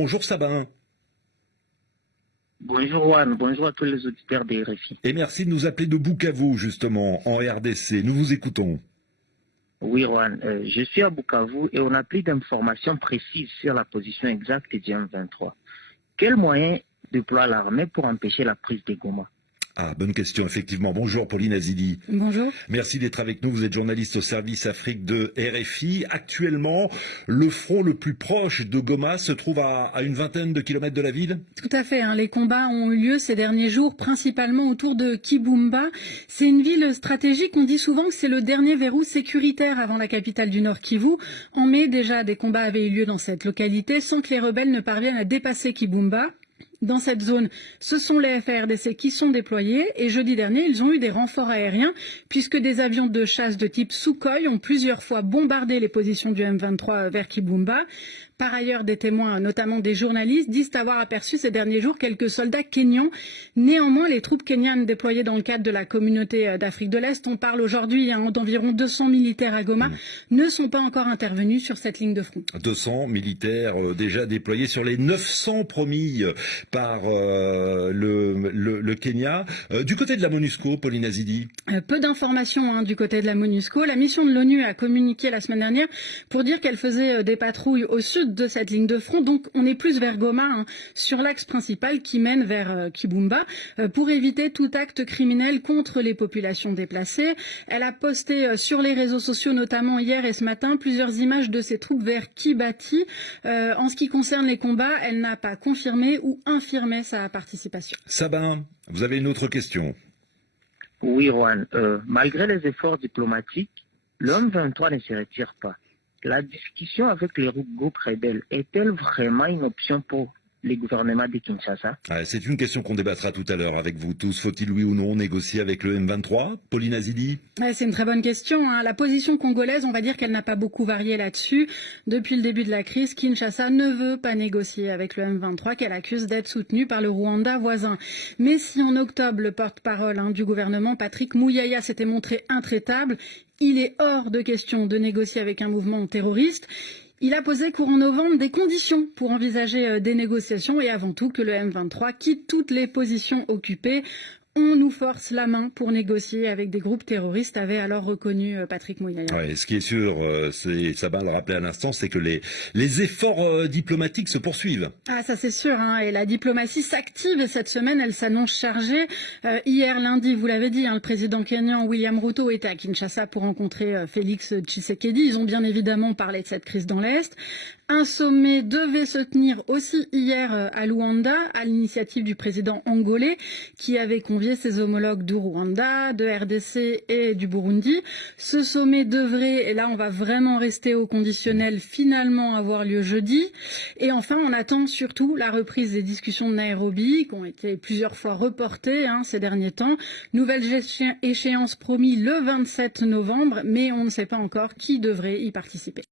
Bonjour Sabin. Bonjour Juan, bonjour à tous les auditeurs des RFI. Et merci de nous appeler de Bukavu, justement, en RDC. Nous vous écoutons. Oui Juan, je suis à Bukavu et on a plus d'informations précises sur la position exacte du M23. Quels moyens déploie l'armée pour empêcher la prise de Goma? Ah, bonne question, effectivement. Bonjour Pauline Azidi. Bonjour. Merci d'être avec nous. Vous êtes journaliste au service Afrique de RFI. Actuellement, le front le plus proche de Goma se trouve à une vingtaine de kilomètres de la ville. Tout à fait. Les combats ont eu lieu ces derniers jours, principalement autour de Kibumba. C'est une ville stratégique. On dit souvent que c'est le dernier verrou sécuritaire avant la capitale du Nord Kivu. En mai, déjà, des combats avaient eu lieu dans cette localité sans que les rebelles ne parviennent à dépasser Kibumba. Dans cette zone, ce sont les FARDC qui sont déployés et jeudi dernier, ils ont eu des renforts aériens puisque des avions de chasse de type Sukhoi ont plusieurs fois bombardé les positions du M23 vers Kibumba. Par ailleurs, des témoins, notamment des journalistes, disent avoir aperçu ces derniers jours quelques soldats kenyans. Néanmoins, les troupes kenyanes déployées dans le cadre de la communauté d'Afrique de l'Est, on parle aujourd'hui d'environ 200 militaires à Goma, ne sont pas encore intervenus sur cette ligne de front. 200 militaires déjà déployés sur les 900 promis par le Kenya. Du côté de la MONUSCO, Pauline Azidi. Peu d'informations du côté de la MONUSCO. La mission de l'ONU a communiqué la semaine dernière pour dire qu'elle faisait des patrouilles au sud de cette ligne de front. Donc on est plus vers Goma, sur l'axe principal qui mène vers Kibumba, pour éviter tout acte criminel contre les populations déplacées. Elle a posté sur les réseaux sociaux, notamment hier et ce matin, plusieurs images de ses troupes vers Kibati. En ce qui concerne les combats, elle n'a pas confirmé ou infirmé sa participation. Sabin, vous avez une autre question? Oui Juan, malgré les efforts diplomatiques, le M23 ne se retire pas. La discussion avec les groupes rebelles est-elle vraiment une option pour les gouvernements de Kinshasa? C'est une question qu'on débattra tout à l'heure avec vous tous. Faut-il, oui ou non, négocier avec le M23? Pauline Azidi? C'est une très bonne question. La position congolaise, on va dire qu'elle n'a pas beaucoup varié là-dessus. Depuis le début de la crise, Kinshasa ne veut pas négocier avec le M23 qu'elle accuse d'être soutenu par le Rwanda voisin. Mais si en octobre, le porte-parole du gouvernement, Patrick Muyaya, s'était montré intraitable, il est hors de question de négocier avec un mouvement terroriste. Il a posé courant novembre des conditions pour envisager des négociations et avant tout que le M23 quitte toutes les positions occupées. On nous force la main pour négocier avec des groupes terroristes, avait alors reconnu Patrick Muyaya. Ouais, ce qui est sûr, Sabin le rappelait à l'instant, c'est que les efforts diplomatiques se poursuivent. Ça c'est sûr, et la diplomatie s'active et cette semaine elle s'annonce chargée. Hier lundi, vous l'avez dit, le président kenyan William Ruto était à Kinshasa pour rencontrer Félix Tshisekedi. Ils ont bien évidemment parlé de cette crise dans l'Est. Un sommet devait se tenir aussi hier à Luanda, à l'initiative du président angolais, qui avait convié ses homologues du Rwanda, de RDC et du Burundi. Ce sommet devrait, et là on va vraiment rester au conditionnel, finalement avoir lieu jeudi. Et enfin, on attend surtout la reprise des discussions de Nairobi, qui ont été plusieurs fois reportées ces derniers temps. Nouvelle échéance promise le 27 novembre, mais on ne sait pas encore qui devrait y participer.